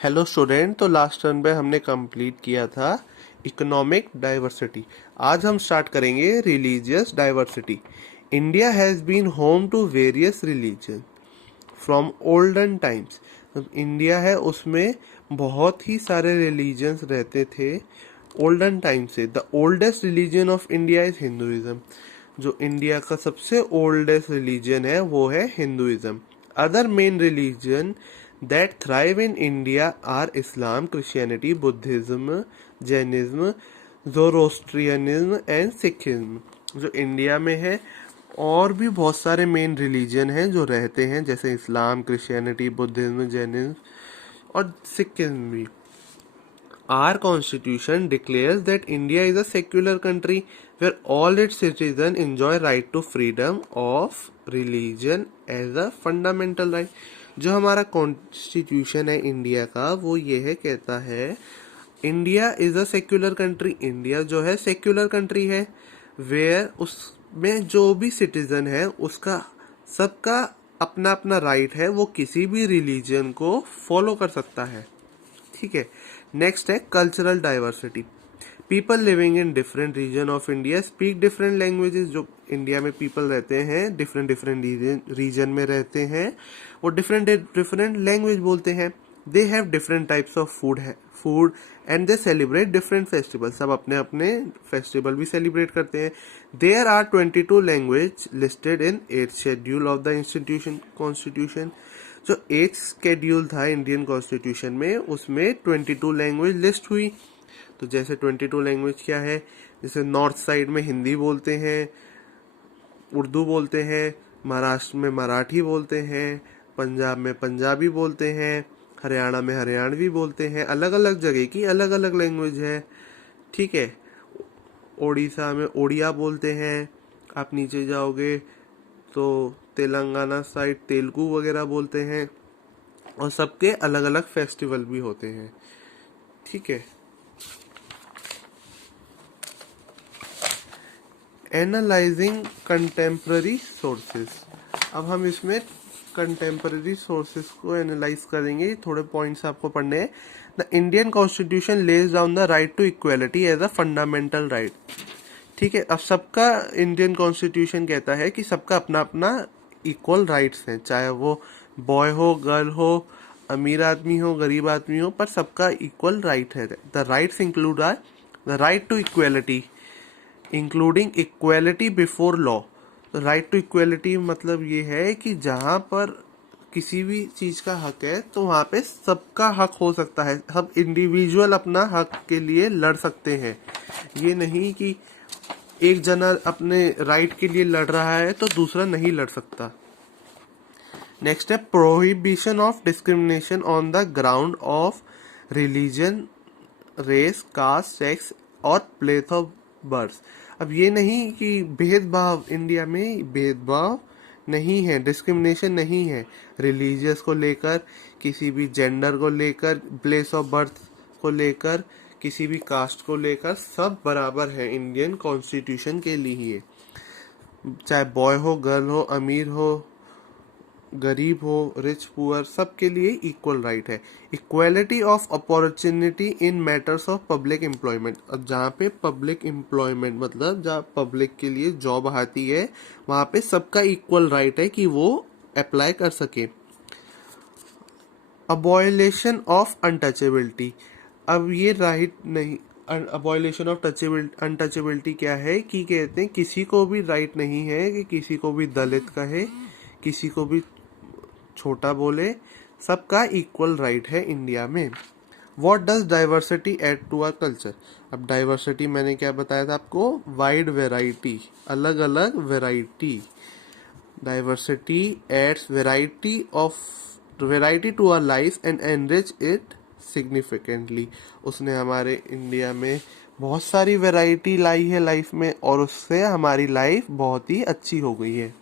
Hello student. तो last term में हमने कंप्लीट किया था इकोनॉमिक डाइवर्सिटी। आज हम स्टार्ट करेंगे religious diversity. India has been home to various religion from olden times. India है उसमें बहुत ही सारे रिलीजन्स रहते थे ओल्डन टाइम से। The oldest religion of India is Hinduism. जो इंडिया का सबसे ओल्डेस्ट रिलीजन है वो है Hinduism. Other main religion that thrive in India are Islam, Christianity, Buddhism, Jainism, Zoroastrianism and Sikhism. जो इंडिया में है और भी बहुत सारे मेन रिलीजन हैं जो रहते हैं, जैसे इस्लाम, क्रिश्चियनिटी, बुद्धिज्म, जैनिज्म और सिखिज्म भी। Our constitution declares that India is a secular country where all its citizens enjoy right to freedom of religion as a fundamental right. जो हमारा कॉन्स्टिट्यूशन है इंडिया का वो ये है, कहता है India is a secular country. India जो है सेक्युलर कंट्री है, वेयर उसमें जो भी सिटीजन है उसका सबका अपना अपना राइट है, वो किसी भी रिलीजन को फॉलो कर सकता है। ठीक है। नेक्स्ट है cultural diversity. People living in different region of India speak different languages. जो इंडिया में पीपल रहते हैं डिफरेंट डिफरेंट रीजन में रहते हैं, वो डिफरेंट डिफरेंट लैंग्वेज बोलते हैं। They have different types of food and they celebrate different festival. सब अपने अपने फेस्टिवल भी सेलिब्रेट करते हैं। There are 22 language listed in 8th schedule of the institution constitution. जो 8th शेड्यूल था इंडियन कॉन्स्टिट्यूशन में, उसमें 22 लैंग्वेज लिस्ट हुई। तो जैसे 22 लैंग्वेज क्या है, जैसे नॉर्थ साइड में हिंदी बोलते हैं, उर्दू बोलते हैं, महाराष्ट्र में मराठी बोलते हैं, पंजाब में पंजाबी बोलते हैं, हरियाणा में हरियाणवी बोलते हैं। अलग अलग जगह की अलग अलग लैंग्वेज है। ठीक है। उड़ीसा में उड़िया बोलते हैं। आप नीचे जाओगे तो तेलंगाना साइड तेलुगु वगैरह बोलते हैं, और सबके अलग अलग फेस्टिवल भी होते हैं। ठीक है। Analysing contemporary sources. अब हम इसमें कंटेम्प्ररी सोर्सेस को एनालाइज करेंगे। थोड़े पॉइंट्स आपको पढ़ने हैं। The Indian constitution lays down the right to equality as a fundamental right. ठीक है। अब सबका इंडियन कॉन्स्टिट्यूशन कहता है कि सबका अपना अपना इक्वल राइट्स हैं, चाहे वो बॉय हो, गर्ल हो, अमीर आदमी हो, गरीब आदमी हो, पर सबका इक्वल राइट है। The rights include are the right to equality including equality before law. Right to equality मतलब ये है कि जहाँ पर किसी भी चीज का हक है तो वहाँ पे सबका हक हो सकता है। सब इंडिविजुअल अपना हक के लिए लड़ सकते हैं। ये नहीं कि एक जना अपने राइट के लिए लड़ रहा है तो दूसरा नहीं लड़ सकता। नेक्स्ट है prohibition of discrimination on the ground of religion, race, caste, sex और प्लेस ऑफ बर्थ। अब ये नहीं कि भेदभाव, इंडिया में भेदभाव नहीं है, डिस्क्रिमिनेशन नहीं है रिलीजियस को लेकर, किसी भी जेंडर को लेकर, प्लेस ऑफ बर्थ को लेकर, किसी भी कास्ट को लेकर, सब बराबर है इंडियन कॉन्स्टिट्यूशन के लिए। चाहे बॉय हो, गर्ल हो, अमीर हो, गरीब हो, रिच पुअर, सबके लिए इक्वल राइट है। Equality of opportunity in matters of public employment. अब जहाँ पे पब्लिक एम्प्लॉयमेंट मतलब जहाँ पब्लिक के लिए जॉब आती है, वहाँ पे सबका इक्वल राइट है कि वो अप्लाई कर सके। अबॉयलेशन ऑफ अनटचेबिलिटी। अब ये राइट नहीं, अबॉयलेशन ऑफ अनटचेबिलिटी क्या है कि कहते हैं किसी को भी राइट नहीं है कि किसी को भी दलित कहे, किसी को भी छोटा बोले, सबका इक्वल राइट है इंडिया में। What does diversity add to our culture. अब डाइवर्सिटी मैंने क्या बताया था आपको, वाइड वेराइटी, अलग अलग variety. Diversity adds variety to our life and enrich it significantly. उसने हमारे इंडिया में बहुत सारी वेराइटी लाई है लाइफ में, और उससे हमारी लाइफ बहुत ही अच्छी हो गई है।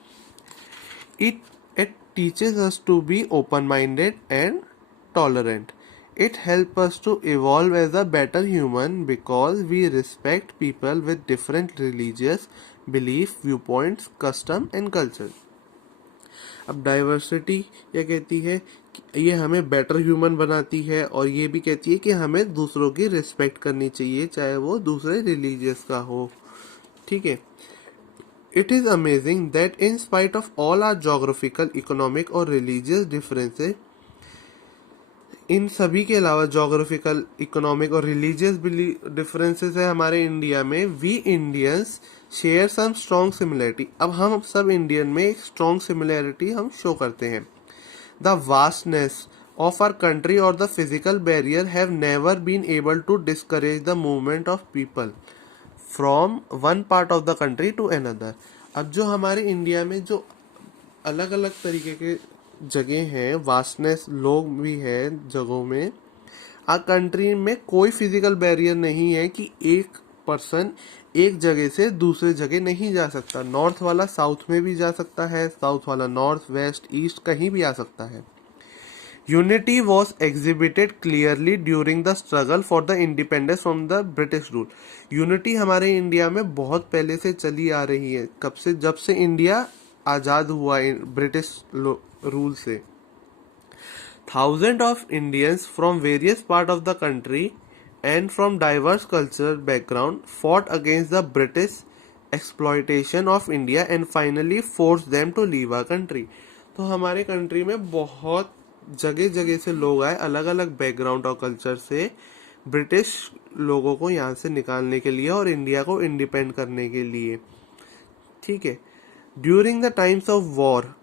It teaches us to be open-minded and tolerant. It helps us to evolve as a better human because we respect people with different religious belief, viewpoints, custom and culture. अब डाइवर्सिटी क्या कहती है ये हमें बेटर ह्यूमन बनाती है, और ये भी कहती है कि हमें दूसरों की रिस्पेक्ट करनी चाहिए, चाहे वो दूसरे रिलीजियस का हो। ठीक है। It is amazing that in spite of all our geographical, economic और रिलीजियस डिफरेंसेस, इन सभी के अलावा जोग्राफिकल, इकोनॉमिक और रिलीजियस डिफरेंसेस है हमारे इंडिया में, we Indians share some strong similarity. अब हम सब इंडियन में एक स्ट्रॉन्ग सिमिलरिटी हम शो करते हैं। The vastness of our country or the physical barrier have never been able to discourage the movement of people from one part of the country to another। अब जो हमारे India में जो अलग अलग तरीके के जगह हैं, वास्टनेस लोग भी हैं जगहों में, आ कंट्री में कोई फिजिकल बैरियर नहीं है कि एक पर्सन एक जगह से दूसरे जगह नहीं जा सकता। नॉर्थ वाला साउथ में भी जा सकता है, साउथ वाला नॉर्थ, वेस्ट, ईस्ट कहीं भी आ सकता है। Unity was exhibited clearly during the struggle for the independence from the British rule. Unity हमारे इंडिया में बहुत पहले से चली आ रही है। कब से? जब से इंडिया आजाद हुआ ब्रिटिश रूल से। Thousands of Indians from various parts of the country and from diverse cultural background fought against the British exploitation of India and finally forced them to leave our country। तो हमारे country में बहुत जगह जगह से लोग आए, अलग अलग बैकग्राउंड और कल्चर से, ब्रिटिश लोगों को यहाँ से निकालने के लिए और इंडिया को इंडिपेंड करने के लिए। ठीक है। During the times of war,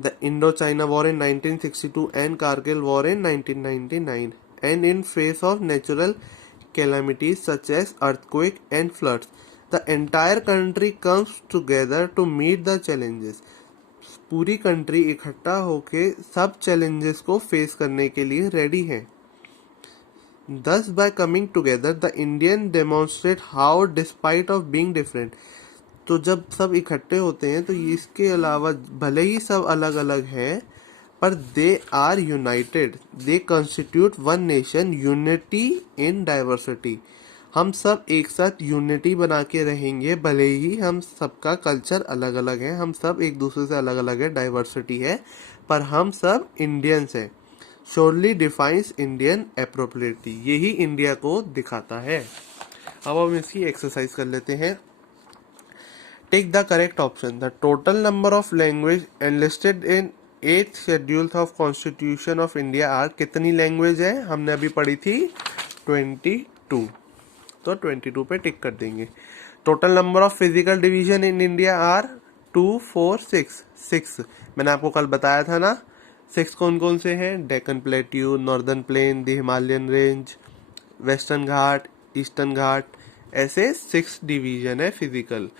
the Indochina War in 1962 and Kargil War in 1999, and in face of natural calamities such as earthquake and floods, the entire country comes together to meet the challenges। पूरी country इकट्ठा होके सब challenges को face करने के लिए ready है। Thus by coming together the Indian demonstrate how despite of being different, तो जब सब इकट्ठे होते हैं तो इसके अलावा भले ही सब अलग अलग हैं, पर they are united, they constitute one nation, unity in diversity. हम सब एक साथ यूनिटी बना के रहेंगे, भले ही हम सबका कल्चर अलग अलग है, हम सब एक दूसरे से अलग अलग है, डाइवर्सिटी है, पर हम सब इंडियंस हैं। श्योरली डिफाइंस इंडियन एप्रोप्रिएटली, यही इंडिया को दिखाता है। अब हम इसकी एक्सरसाइज कर लेते हैं। Take the correct option। The total number of language enlisted in 8th schedule of Constitution of India are, कितनी लैंग्वेज है? हमने अभी पढ़ी थी 22, तो 22 पे टिक कर देंगे। Total number of physical division in India are 2, 4, 6। मैंने आपको कल बताया था ना, 6 कौन कौन से हैं? Deccan plateau, northern plain, the Himalayan range, western ghat, eastern ghat, ऐसे 6 डिवीजन है physical.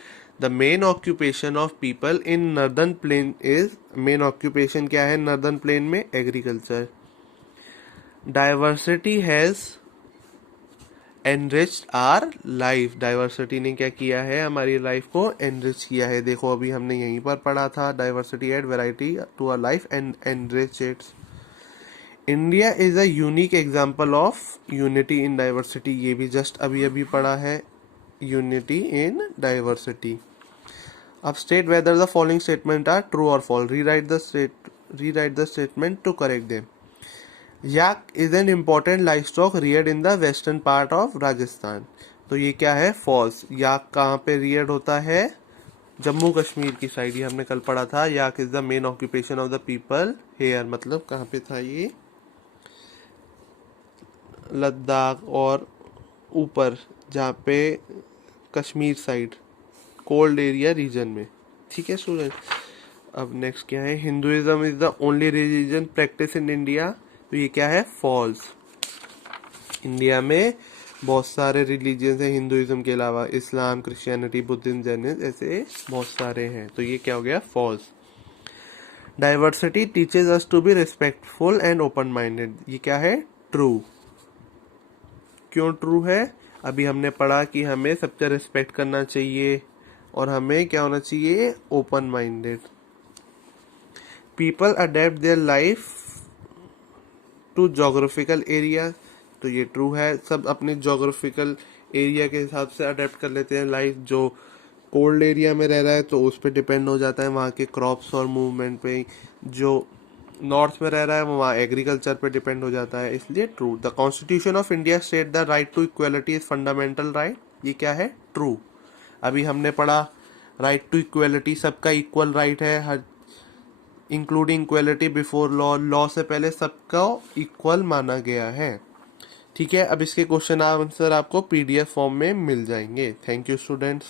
The main occupation of people in northern plain is, main occupation क्या है northern plain में? Agriculture। Diversity has enriched our life। Diversity ने क्या किया है? हमारी लाइफ को enrich किया है। देखो अभी हमने यहीं पर पढ़ा था, diversity add variety to our life and enrich it। India is a unique example of unity in diversity। ये भी just अभी अभी पढ़ा है, unity in diversity। अब state whether the following statement are true or false। Rewrite the statement to correct them। Yak is an important livestock reared in the western part of Rajasthan। तो ये क्या है? false। याक कहाँ पे reared होता है? जम्मू कश्मीर की साइड, ये हमने कल पढ़ा था। Yak is the main occupation of the people here, मतलब कहाँ पे था ये? लद्दाख और ऊपर जहाँ पे Kashmir side, cold area region में। ठीक है स्टूडेंट। अब नेक्स्ट क्या है? Hinduism is the only religion practice in India. तो ये क्या है? फॉल्स। इंडिया में बहुत सारे रिलीजन हैं हिंदुइज्म के अलावा, इस्लाम, क्रिश्चियनिटी, बुद्धिज्म, जैनिज्म, ऐसे बहुत सारे हैं। तो ये क्या हो गया? False. Diversity teaches us to be respectful and open minded. ये क्या है? ट्रू। क्यों ट्रू है? अभी हमने पढ़ा कि हमें सबसे रिस्पेक्ट करना चाहिए और हमें क्या होना चाहिए? Open minded. People adapt their life to geographical area. तो ये ट्रू है, सब अपने जोग्राफिकल एरिया के हिसाब से अडेप्ट कर लेते हैं लाइफ। जो कोल्ड एरिया में रह रहा है तो उस पर डिपेंड हो जाता है वहाँ के क्रॉप्स और मूवमेंट पे। जो नॉर्थ में रह रहा है वो वहाँ एग्रीकल्चर पे डिपेंड हो जाता है, इसलिए true. The constitution of India state the right to equality is fundamental right, ये क्या है? ट्रू। अभी हमने पढ़ा राइट टू इक्वलिटी, सबका इक्वल राइट है, हर including equality before law, law से पहले सबका इक्वल माना गया है। ठीक है, अब इसके क्वेश्चन आंसर आपको पीडीएफ फॉर्म में मिल जाएंगे। Thank you students.